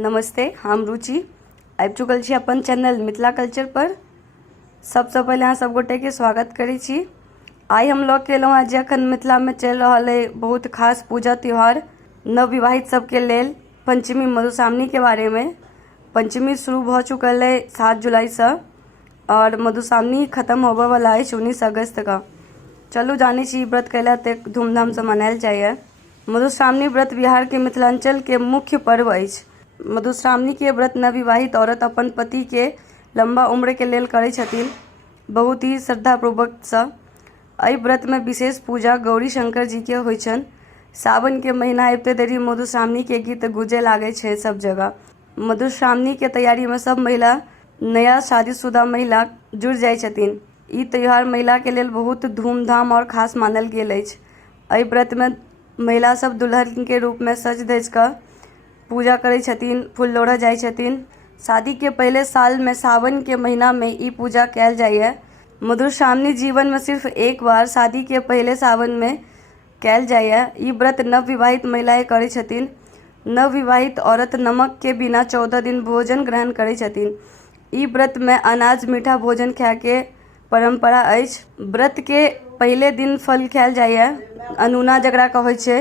नमस्ते, हम रुचि आबि चुकल छी अपन चैनल मिथिला कल्चर पर। सबसे पहले अहाँ सब गोटे के स्वागत करै छी। आई हम लऽ के एलहुँ जे अखन मिथिला में चलि रहल है बहुत खास पूजा त्यौहार नवविवाहित सबके लेल पंचमी मधुश्रावणी के बारे में। पंचमी शुरू भ चुकल है 7 जुलाई से और मधुश्रावणी खत्म होबे वाला है 19 अगस्त का। चलू जानी छी व्रत कैला तक धूमधाम से मनायल जाइए। मधुश्रावणी व्रत बिहार के मिथिलांचल के मुख्य पर्व अछि। मधुश्रावणी के व्रत नवविवाहित औरत अपन पति के लंबा उम्र के लेल करै छथिन, बहुत ही श्रद्धापूर्वक से। एहि व्रत में विशेष पूजा गौरी शंकर जी के होइ छनि। सावन के महीना अबिते देरी मधुश्रावणी के गीत गूंजे लागे छै सब जगह। मधुश्रावणी के तैयारी में सब महिला, नया शादीशुदा महिला जुड़ जाय छथिन। ई त्योहार महिला के लेल बहुत धूमधाम और खास मानल गेल अछि। एहि व्रत में महिला सब दुल्हन के रूप में सज धज कऽ पूजा करै छथिन, फूल लोढ़ऽ जाय छथिन। शादी के पहले साल में सावन के महीना में ई पूजा कैल जाइए। मधुश्रावणी जीवन में सिर्फ एक बार शादी के पहले सावन में कैल जाइए। ई व्रत नवविवाहित महिलाएं करै छथिन। नवविवाहित औरत नमक के बिना 14 दिन भोजन ग्रहण करै छथिन। ई व्रत में अनाज मीठा भोजन खाय के परंपरा अछि। व्रत के पहले दिन फल खायल जाइए, अनूना जकरा कहै छै।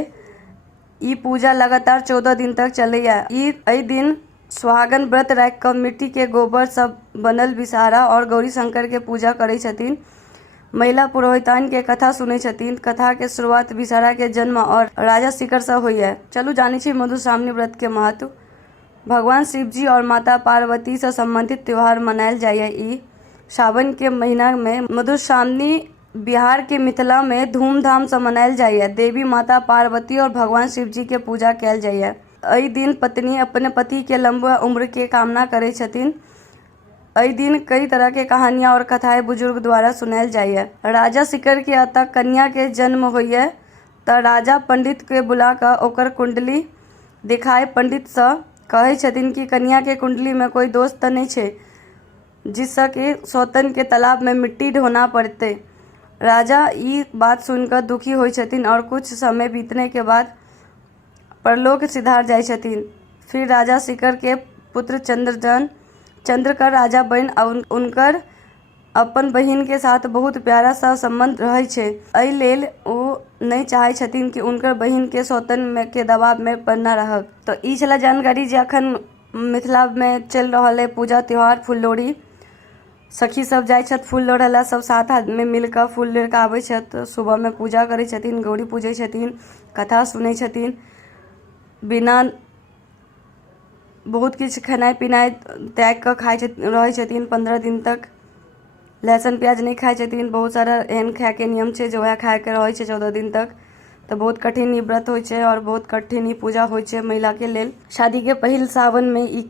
ई पूजा लगातार 14 दिन तक चलैया। एहि दिन सुहागन व्रत राखि कऽ मिट्टी के गोबर सब बनल विषहारा और गौरी शंकर के पूजा करै छथिन। महिला पुरोहिताइन के कथा सुनै छथिन। कथा के शुरुआत विषहारा के जन्म और राजा शिकर से होइए। चलू जानी छी मधुश्रावणी व्रत के महत्व। भगवान शिवजी और माता पार्वती से संबंधित त्योहार मनायल जाइए। ई सावन के महीना में मधुश्रावणी बिहार के मिथिला में धूमधाम से मनायल जाइए। देवी माता पार्वती और भगवान शिवजी के पूजा कैल जाइए। एहि दिन पत्नी अपने पति के लंबा उम्र के कामना करै छथिन। एहि दिन कई तरह के कहानियां और कथाएं बुजुर्ग द्वारा सुनायल जाइए। राजा शिकर के एतऽ कन्या के जन्म होइए तऽ राजा पंडित के बुला कऽ ओकर कुंडली दिखाए पंडित से कहै छथिन कि कन्या के कुंडली में कोई दोष तऽ नहीं छै, जिससे कि सौतन के तालाब में मिट्टी ढोना पड़ते। राजा ई बात सुनकर दुखी होइ छथिन और कुछ समय बीतने के बाद परलोक सिधार जाय छथिन। फिर राजा शिकर के पुत्र चंद्रकर राजा बनि उनकर अपन बहिन के साथ बहुत प्यारा सा संबंध रहै छै। एहि लेल ओ नहीं चाहै छथिन कि उनकर बहिन के सौतन के दबाव में पड़ना रहक। तो ई छला जानकारी जे अखन मिथिला में चल रहल है पूजा त्योहार फूललोढ़ी। सखी सब जाय छथि फूल लोढ़य ला, सब साथ में मिलकर फूल लोढ़ के आबै छथि। सुबह में पूजा करै छथिन, गौरी पूजै छथिन, कथा सुनै छथिन। बिना बहुत किछु खेनाइ पिनाइ त्याग कऽ खाइ रहै छथिन 15 दिन तक। लहसुन प्याज नहीं खाइ छथिन। बहुत सारा एहन खाय के नियम छै जे वएह खाय के रहै छै 14 दिन तक। तो बहुत कठिन ई व्रत होइ छै और बहुत कठिन ई पूजा होइ छै महिला के लेल। शादी के पहिल सावन में ई